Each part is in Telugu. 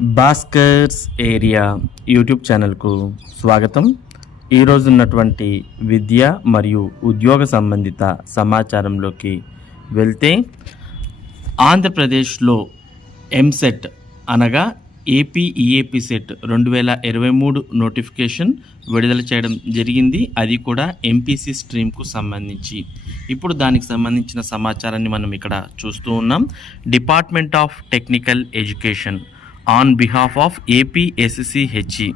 భాస్కర్స్ ఏరియా యూట్యూబ్ ఛానల్కు స్వాగతం. ఈరోజు ఉన్నటువంటి విద్య మరియు ఉద్యోగ సంబంధిత సమాచారంలోకి వెళ్తే, ఆంధ్రప్రదేశ్లో ఎంసెట్ అనగా ఏపీ ఈఏపీసెట్ 2023 నోటిఫికేషన్ విడుదల చేయడం జరిగింది. అది కూడా ఎంపీసీ స్ట్రీమ్కు సంబంధించి. ఇప్పుడు దానికి సంబంధించిన సమాచారాన్ని మనం ఇక్కడ చూస్తూ ఉన్నాం. Department of technical education on behalf of APSCHE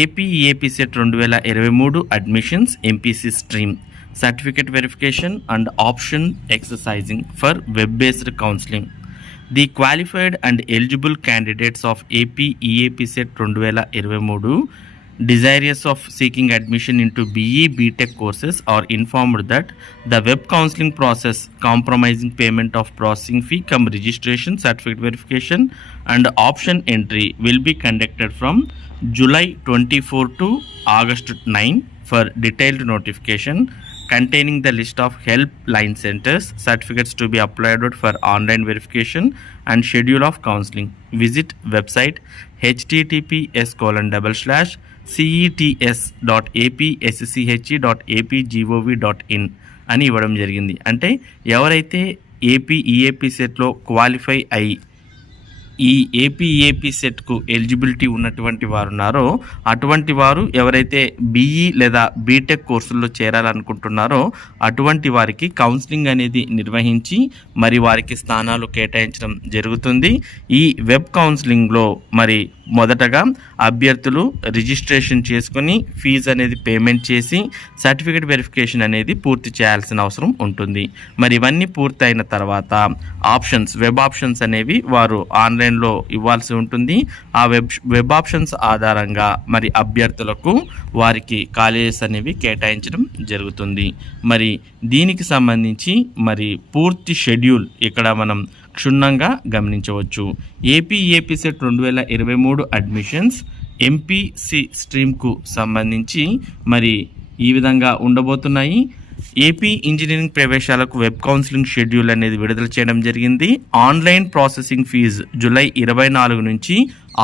AP EAPCET 2023 admissions MPC stream certificate verification and option exercising for web based counselling. The qualified and eligible candidates of AP Eapcet 2023 desirous of seeking admission into BE BTech courses are informed that the web counseling process comprising payment of processing fee cum registration, certificate verification and option entry will be conducted from July 24 to August 9 for detailed notification containing the list of helpline centers, certificates to be uploaded for online verification and schedule of counseling. Visit website https://cets.apsche.apgov.in అని ఇవ్వడం జరిగింది. అంటే ఎవరైతే ఏపీ ఈఏపీసెట్లో క్వాలిఫై అయి ఈ ఏపీ ఈఏపీసెట్కు ఎలిజిబిలిటీ ఉన్నటువంటి వారు ఉన్నారో అటువంటి వారు ఎవరైతే బీఈ లేదా బీటెక్ కోర్సుల్లో చేరాలనుకుంటున్నారో అటువంటి వారికి కౌన్సిలింగ్ అనేది నిర్వహించి మరి వారికి స్థానాలు కేటాయించడం జరుగుతుంది. ఈ వెబ్ కౌన్సిలింగ్లో మరి మొదటగా అభ్యర్థులు రిజిస్ట్రేషన్ చేసుకుని ఫీజు అనేది పేమెంట్ చేసి సర్టిఫికేట్ వెరిఫికేషన్ అనేది పూర్తి చేయాల్సిన అవసరం ఉంటుంది. మరి ఇవన్నీ పూర్తయిన తర్వాత వెబ్ ఆప్షన్స్ అనేవి వారు ఆన్లైన్లో ఇవ్వాల్సి ఉంటుంది. ఆ వెబ్ ఆప్షన్స్ ఆధారంగా మరి అభ్యర్థులకు వారికి కాలేజెస్ అనేవి కేటాయించడం జరుగుతుంది. మరి దీనికి సంబంధించి మరి పూర్తి షెడ్యూల్ ఇక్కడ మనం క్షుణ్ణంగా గమనించవచ్చు. ఏపీ ఈఏపీసెట్ 2023 అడ్మిషన్స్ ఎంపీసీ స్ట్రీమ్కు సంబంధించి మరి ఈ విధంగా ఉండబోతున్నాయి. ఏపీ ఇంజనీరింగ్ ప్రవేశాలకు వెబ్ కౌన్సిలింగ్ షెడ్యూల్ అనేది విడుదల చేయడం జరిగింది. ఆన్లైన్ ప్రాసెసింగ్ ఫీజు జూలై 24 నుంచి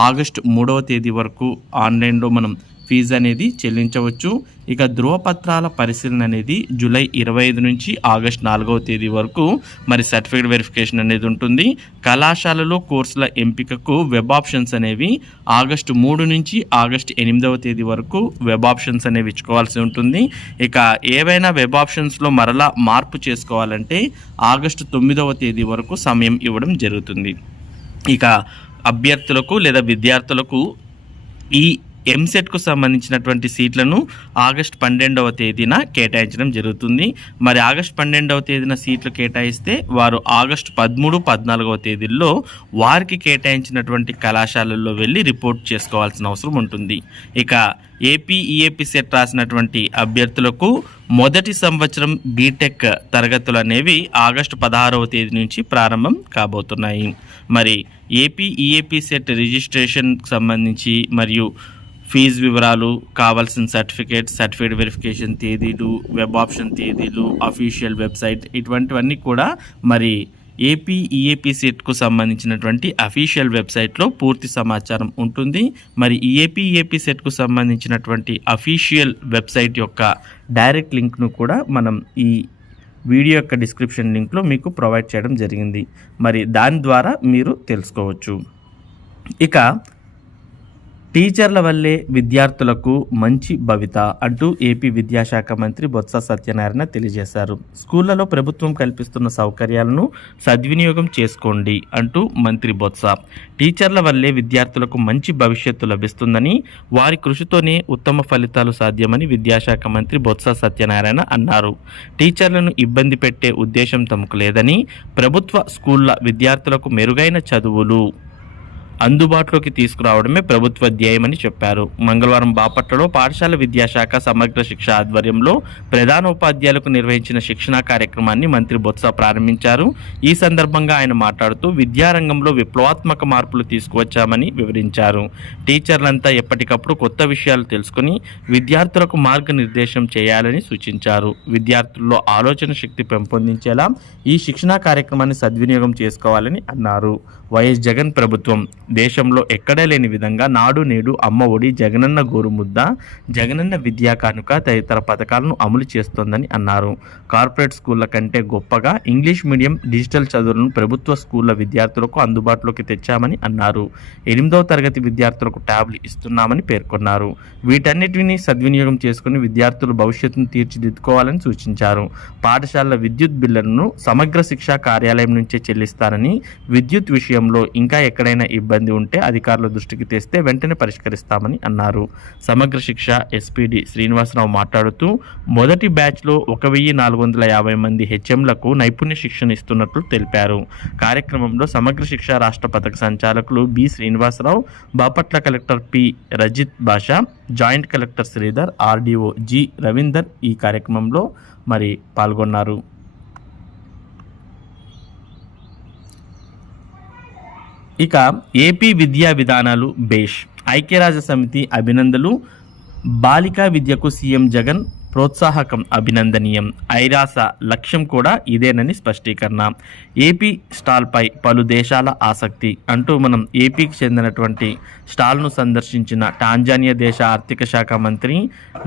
ఆగస్టు 3వ తేదీ వరకు ఆన్లైన్లో మనం ఫీజు అనేది చెల్లించవచ్చు. ఇక ధృవపత్రాల పరిశీలన అనేది జూలై 25 నుంచి ఆగస్టు 4వ తేదీ వరకు మరి సర్టిఫికేట్ వెరిఫికేషన్ అనేది ఉంటుంది. కళాశాలలో కోర్సుల ఎంపికకు వెబ్ ఆప్షన్స్ అనేవి ఆగస్టు 3 నుంచి ఆగస్టు 8వ తేదీ వరకు వెబ్ ఆప్షన్స్ అనేవి ఇచ్చుకోవాల్సి ఉంటుంది. ఇక ఏవైనా వెబ్ ఆప్షన్స్లో మరలా మార్పు చేసుకోవాలంటే ఆగస్టు 9వ తేదీ వరకు సమయం ఇవ్వడం జరుగుతుంది. ఇక అభ్యర్థులకు లేదా విద్యార్థులకు ఈ ఎంసెట్కు సంబంధించినటువంటి సీట్లను ఆగస్టు 12వ తేదీన కేటాయించడం జరుగుతుంది. మరి ఆగస్టు 12వ తేదీన సీట్లు కేటాయిస్తే వారు ఆగస్టు 13, 14వ తేదీల్లో వారికి కేటాయించినటువంటి కళాశాలల్లో వెళ్ళి రిపోర్ట్ చేసుకోవాల్సిన అవసరం ఉంటుంది. ఇక ఏపీ ఈఏపీసెట్ రాసినటువంటి అభ్యర్థులకు మొదటి సంవత్సరం బీటెక్ తరగతులు అనేవి ఆగస్టు 16వ తేదీ నుంచి ప్రారంభం కాబోతున్నాయి. మరి ఏపీ ఈఏపీసెట్ రిజిస్ట్రేషన్ సంబంధించి మరియు ఫీజు వివరాలు, కావాల్సిన సర్టిఫికేట్ వెరిఫికేషన్ తేదీలు, వెబ్ ఆప్షన్ తేదీలు, అఫీషియల్ వెబ్సైట్ ఇటువంటివన్నీ కూడా మరి ఏపీ ఈఏపీసెట్కు సంబంధించినటువంటి అఫీషియల్ వెబ్సైట్లో పూర్తి సమాచారం ఉంటుంది. మరి ఏపీ ఈఏపీసెట్కు సంబంధించినటువంటి అఫీషియల్ వెబ్సైట్ యొక్క డైరెక్ట్ లింక్ను కూడా మనం ఈ వీడియో యొక్క డిస్క్రిప్షన్ లింక్లో మీకు ప్రొవైడ్ చేయడం జరిగింది. మరి దాని ద్వారా మీరు తెలుసుకోవచ్చు. ఇక టీచర్ల వల్లే విద్యార్థులకు మంచి భవిత అంటూ ఏపీ విద్యాశాఖ మంత్రి బొత్స సత్యనారాయణ తెలియజేశారు. స్కూళ్లలో ప్రభుత్వం కల్పిస్తున్న సౌకర్యాలను సద్వినియోగం చేసుకోండి అంటూ మంత్రి బొత్స టీచర్ల వల్లే విద్యార్థులకు మంచి భవిష్యత్తు లభిస్తుందని, వారి కృషితోనే ఉత్తమ ఫలితాలు సాధ్యమని విద్యాశాఖ మంత్రి బొత్స సత్యనారాయణ అన్నారు. టీచర్లను ఇబ్బంది పెట్టే ఉద్దేశం తమకు లేదని, ప్రభుత్వ స్కూళ్ల విద్యార్థులకు మెరుగైన చదువులు అందుబాటులోకి తీసుకురావడమే ప్రభుత్వ ధ్యేయమని చెప్పారు. మంగళవారం బాపట్లలో పాఠశాల విద్యాశాఖ సమగ్ర శిక్ష ఆధ్వర్యంలో ప్రధానోపాధ్యాయులకు నిర్వహించిన శిక్షణా కార్యక్రమాన్ని మంత్రి బొత్స ప్రారంభించారు. ఈ సందర్భంగా ఆయన మాట్లాడుతూ విద్యారంగంలో విప్లవాత్మక మార్పులు తీసుకువచ్చామని వివరించారు. టీచర్లంతా ఎప్పటికప్పుడు కొత్త విషయాలు తెలుసుకుని విద్యార్థులకు మార్గనిర్దేశం చేయాలని సూచించారు. విద్యార్థుల్లో ఆలోచన శక్తి పెంపొందించేలా ఈ శిక్షణా కార్యక్రమాన్ని సద్వినియోగం చేసుకోవాలని అన్నారు. వైఎస్ జగన్ ప్రభుత్వం దేశంలో ఎక్కడా లేని విధంగా నాడు నేడు, అమ్మ ఒడి, జగనన్న గోరుముద్ద, జగనన్న విద్యా కానుక తదితర పథకాలను అమలు చేస్తోందని అన్నారు. కార్పొరేట్ స్కూళ్ల కంటే గొప్పగా ఇంగ్లీష్ మీడియం, డిజిటల్ చదువులను ప్రభుత్వ స్కూళ్ల విద్యార్థులకు అందుబాటులోకి తెచ్చామని అన్నారు. 8వ తరగతి విద్యార్థులకు ట్యాబ్లు ఇస్తున్నామని పేర్కొన్నారు. వీటన్నిటిని సద్వినియోగం చేసుకుని విద్యార్థులు భవిష్యత్తును తీర్చిదిద్దుకోవాలని సూచించారు. పాఠశాలల విద్యుత్ బిల్లులను సమగ్ర శిక్షా కార్యాలయం నుంచే చెల్లిస్తారని, విద్యుత్ విషయంలో ఇంకా ఎక్కడైనా ఇబ్బంది ఉంటే అధికారుల దృష్టికి తెస్తే వెంటనే పరిష్కరిస్తామని అన్నారు. సమగ్ర శిక్ష ఎస్పీడీ శ్రీనివాసరావు మాట్లాడుతూ మొదటి బ్యాచ్లో 1450 మంది హెచ్ఎంలకు నైపుణ్య శిక్షణ ఇస్తున్నట్లు తెలిపారు. కార్యక్రమంలో సమగ్ర శిక్ష రాష్ట్ర పథక సంచాలకులు B Srinivasarao, Bapatla collector P Rajith Basha, joint collector Sridhar, RDO G Ravinder ఈ కార్యక్రమంలో పాల్గొన్నారు. ఇక ఏపీ విద్యా విధానాలు బేష్, ఐక్యరాజ్య సమితి అభినందనలు, బాలికా విద్యకు సీఎం జగన్ ప్రోత్సాహకం అభినందనీయం, ఐరాస లక్ష్యం కూడా ఇదేనని స్పష్టీకరణ, ఏపీ స్టాల్పై పలు దేశాల ఆసక్తి అంటూ మనం ఏపీకి చెందినటువంటి స్టాల్ను సందర్శించిన టాంజానియా దేశ ఆర్థిక శాఖ మంత్రి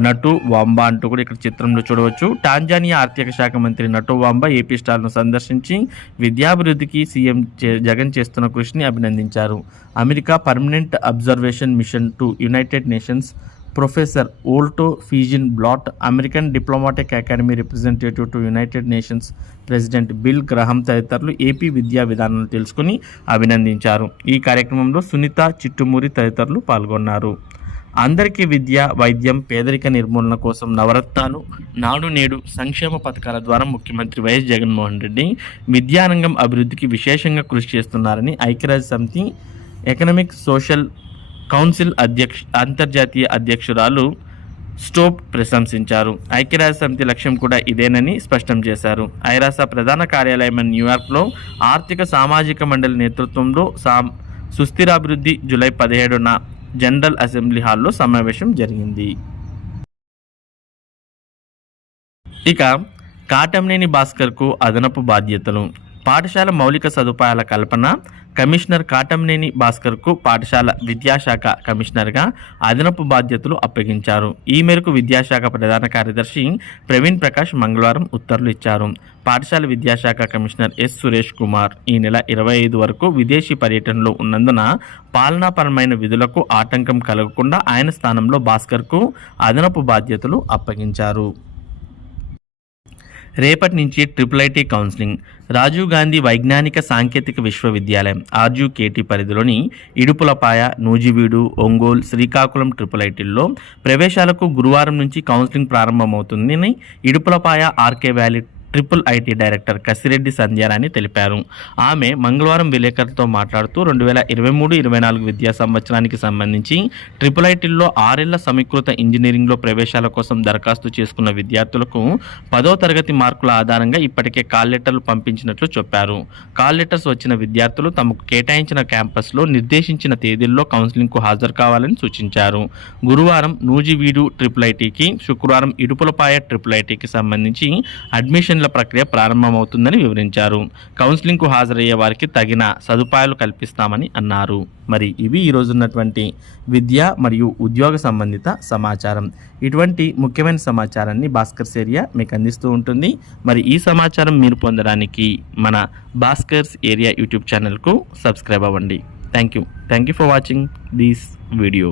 నటు వాంబా అంటూ కూడా ఇక్కడ చిత్రంలో చూడవచ్చు. టాంజానియా ఆర్థిక శాఖ మంత్రి నటు వాంబా ఏపీ స్టాల్ను సందర్శించి విద్యాభివృద్ధికి సీఎం జగన్ చేస్తున్న కృషిని అభినందించారు. America permanent observation mission to United Nations professor Otto Feigenblatt, American diplomatic academy representative to United Nations president Bill Graham తదితరులు ఏపీ విద్యా విధానాలను తెలుసుకుని అభినందించారు. ఈ కార్యక్రమంలో సునీత చిట్టుమూరి తదితరులు పాల్గొన్నారు. అందరికీ విద్య, వైద్యం, పేదరిక నిర్మూలన కోసం నవరత్నాలు, నాడు నేడు సంక్షేమ పథకాల ద్వారా ముఖ్యమంత్రి వైఎస్ జగన్మోహన్ రెడ్డి విద్యారంగం అభివృద్ధికి విశేషంగా కృషి చేస్తున్నారని ఐక్యరాజ్య సమితి ఎకనామిక్ సోషల్ కౌన్సిల్ అంతర్జాతీయ అధ్యక్షురాలు స్టోప్ ప్రశంసించారు. ఐక్యరాజ్య సమితి లక్ష్యం కూడా ఇదేనని స్పష్టం చేశారు. ఐరాస ప్రధాన కార్యాలయం న్యూయార్క్లో ఆర్థిక సామాజిక మండలి నేతృత్వంలో సుస్థిరాభివృద్ధి జూలై 17న జనరల్ అసెంబ్లీ హాల్లో సమావేశం జరిగింది. ఇక కాటంనేని భాస్కర్కు అదనపు బాధ్యతలు, పాఠశాల మౌలిక సదుపాయాల కల్పన, కమిషనర్ కాటంనేని భాస్కర్కు పాఠశాల విద్యాశాఖ కమిషనర్గా అదనపు బాధ్యతలు అప్పగించారు. ఈ మేరకు విద్యాశాఖ ప్రధాన కార్యదర్శి ప్రవీణ్ ప్రకాష్ మంగళవారం ఉత్తర్వులు ఇచ్చారు. పాఠశాల విద్యాశాఖ కమిషనర్ ఎస్ సురేష్ కుమార్ ఈ నెల 25 వరకు విదేశీ పర్యటనలో ఉన్నందున పాలనాపరమైన విధులకు ఆటంకం కలగకుండా ఆయన స్థానంలో భాస్కర్కు అదనపు బాధ్యతలు అప్పగించారు. రేపటి నుంచి IIIT కౌన్సిలింగ్. రాజీవ్ గాంధీ వైజ్ఞానిక సాంకేతిక విశ్వవిద్యాలయం RUKT పరిధిలోని ఇడుపులపాయ, నూజివీడు, ఒంగోలు, శ్రీకాకుళం IIITల్లో ప్రవేశాలకు గురువారం నుంచి కౌన్సిలింగ్ ప్రారంభమవుతుందని Idupulapaya RK valley IIIT director Kasireddy Sandhyarani తెలిపారు. ఆమె మంగళవారం విలేకరులతో మాట్లాడుతూ 2023-24 విద్యా సంవత్సరానికి సంబంధించి IIITల్లో 6 ఏళ్ల సమీకృత ఇంజనీరింగ్లో ప్రవేశాల కోసం దరఖాస్తు చేసుకున్న విద్యార్థులకు 10వ తరగతి మార్కుల ఆధారంగా ఇప్పటికే కాల్ లెటర్లు పంపించినట్లు చెప్పారు. కాల్ లెటర్స్ వచ్చిన విద్యార్థులు తమకు కేటాయించిన క్యాంపస్లో నిర్దేశించిన తేదీల్లో కౌన్సిలింగ్కు హాజరు కావాలని సూచించారు. గురువారం నూజివీడు IIITకి, శుక్రవారం ఇడుపులపాయ IIITకి సంబంధించి అడ్మిషన్ ప్రక్రియ ప్రారంభమవుతుందని వివరించారు. కౌన్సిలింగ్ కు హాజరయ్యే వారికి తగిన సదుపాయాలు కల్పిస్తామని అన్నారు. మరి ఇవి ఈరోజు ఉన్నటువంటి విద్య మరియు ఉద్యోగ సంబంధిత సమాచారం. ఇటువంటి ముఖ్యమైన సమాచారాన్ని భాస్కర్స్ ఏరియా మీకు అందిస్తూ ఉంటుంది. మరి ఈ సమాచారం మీరు పొందడానికి మన భాస్కర్స్ ఏరియా యూట్యూబ్ ఛానల్కు సబ్స్క్రైబ్ అవ్వండి. Thank you for watching this video.